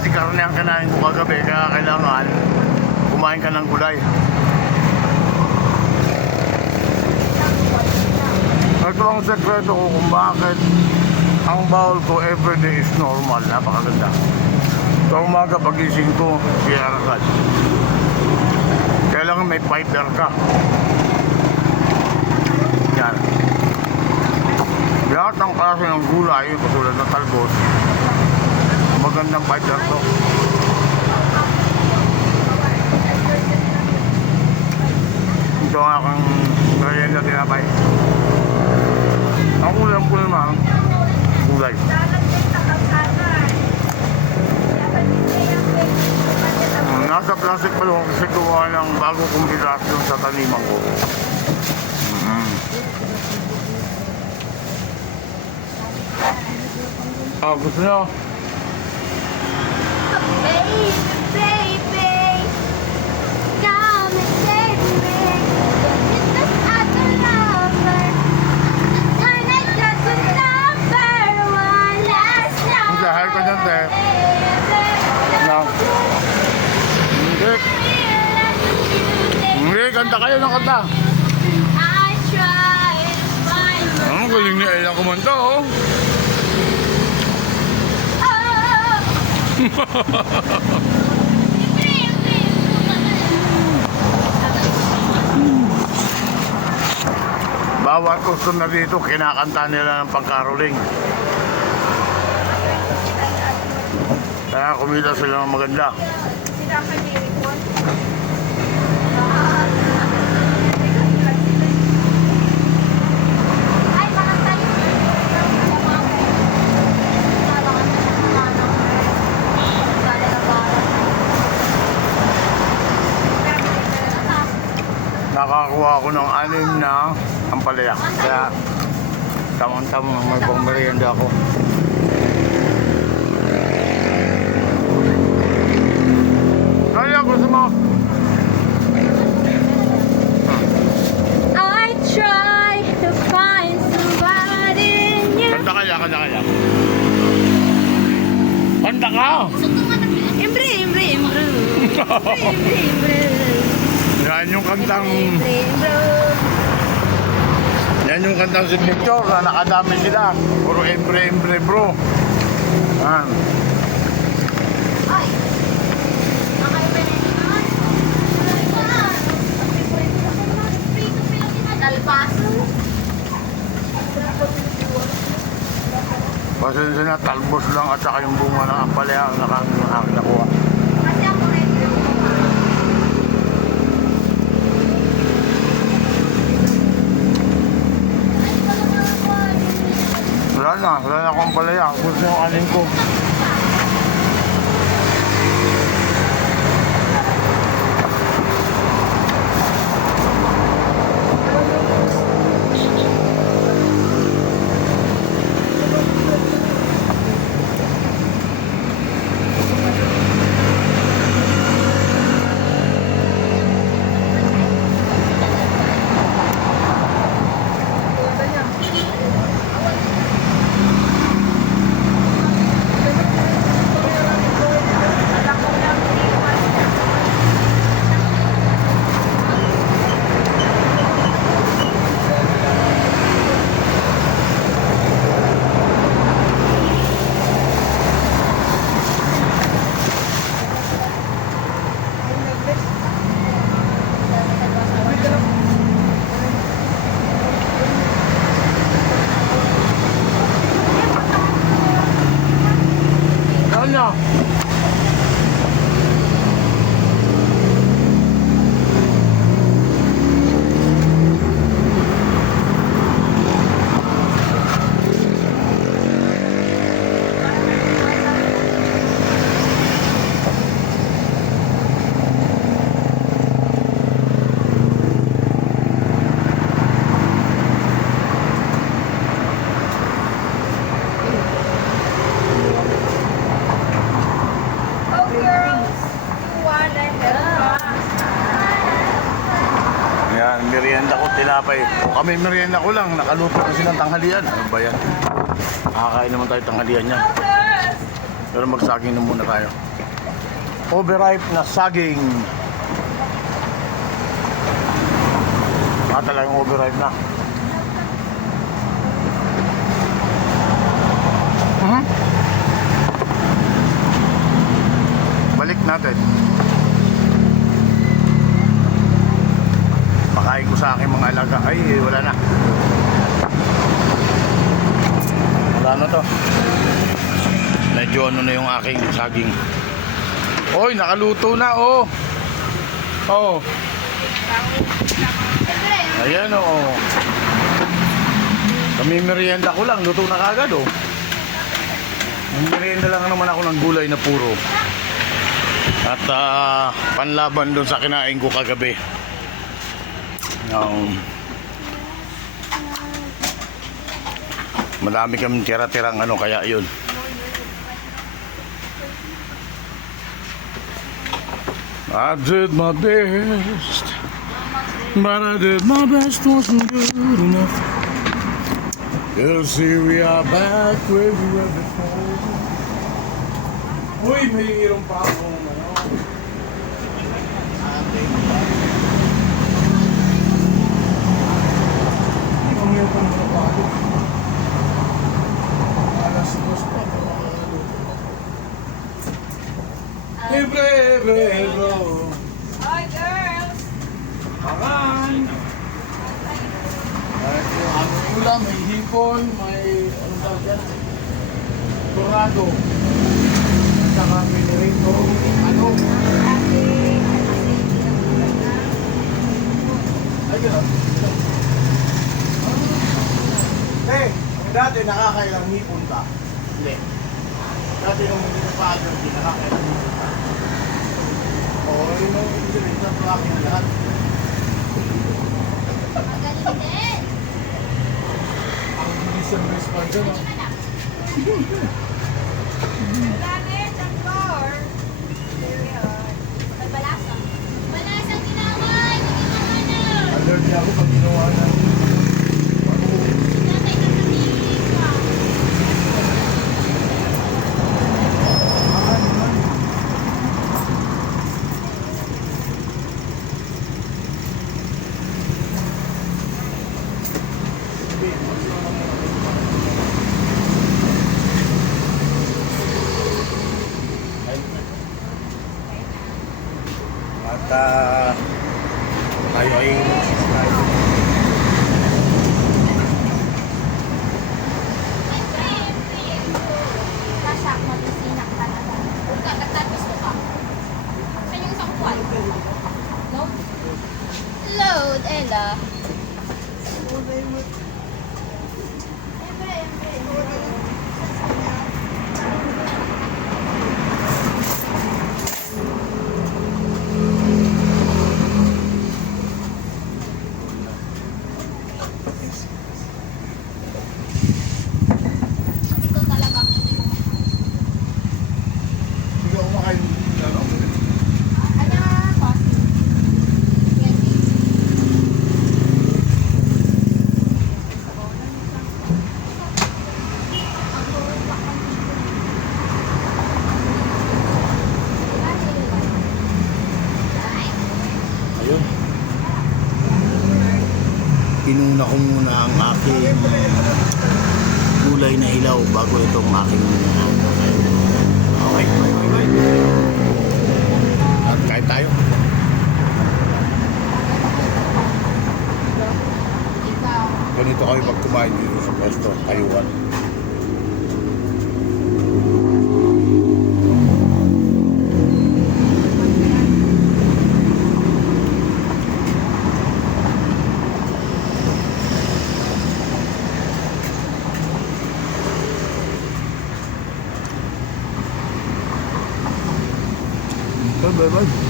kasi karne ang kinain ko kagabi, kaya kailangan kumain ka ng gulay. Ito ang sekreto ko kung bakit ang bawal ko everyday is normal. Napakaganda. Sa umaga pagising ko, siya agad. Kailangan may fiber ka. Yan. Lahat ng klase ng gulay, katulad ng talbos, magandang fiber to. Ito ang aking merienda tinapay. Ang ulam ko naman, gulay. Nasa plastic pa lang kasi gawa ng bago kombinasyon sa taniman ko. Gusto nyo? Dahil ka dyan, te. No. Hindi, kanta kayo ng kanta. Ang galing ni Ella kumanta, oh. Bawat customer dito, kinakanta nila ng pangkaroling. Kaya kumita sila ng maganda. Nakakuha ako ng 6 na ampalaya. Kaya tamang-tamang may pangmerienda ako. Kaya gusto mo? I try to find somebody new. Kanta kaya. Kanta ka! Imbre. Yan yung kantang signature na nakadami sila. Puro embre bro. Yan. Pasensya na, talbos lang at saka yung bunga ng ampalaya ang nakuha. Wala na akong ampalaya. Gusto yung alin ko. Ano? Merienda ko, tinapay. O kami merienda ko lang, nakaluto kasi ng tanghalian. Ano ba yan? Nakakain naman tayo tanghalian yan. Pero magsaging na muna tayo. overripe na saging. Talagang overripe na. Balik natin. Pakain ko sa aking mga alaga. Ay, wala na. Wala na to. Medyo ano na yung aking saging. Oy, nakaluto na, oh. Oh. Ayan, oh. Kami merienda ko lang, luto na kagad, oh. Merienda lang naman ako ng gulay na puro. At panlaban doon sa kinain ko kagabi. Madami kami tira-tirang ano, kaya yun. I did my best, but I did my best wasn't good enough. You'll see we are back where we were before. Uy, may irong pa ako. Hi, girls! Aran! Ang ulam, may hipon, may ano daw dyan? Tornado. At saka may nirito. Ano? Ay, gano'n. Dati nakakailang hipon ka? Hindi. Dati nung hindi na pa-allergy, nakakailang hipon ka? Oo, yun ang insulin na akin na lahat. Magaling din! Ang bilis ang response, no? Gamit ang floor. May balasang. Balasang tinaway! Allergy ako pag ginawa na. Natay ka sa liwa. At tayo ay Kasak mo yung sinak ka na. Kung kakatapos ko ka. Saan yung isang kwal? No? Load, Ella. Ito talaga hindi ko hindi ako kumakain ano? Ano? Coffee. Candy. Ayun. Inuna ko muna ang aking gulay na hilaw bago itong aking okay. At kain tayo. Ikaw. Ganito kami pag kumain dito sa pwesto, Taiwan. Bye bye bye.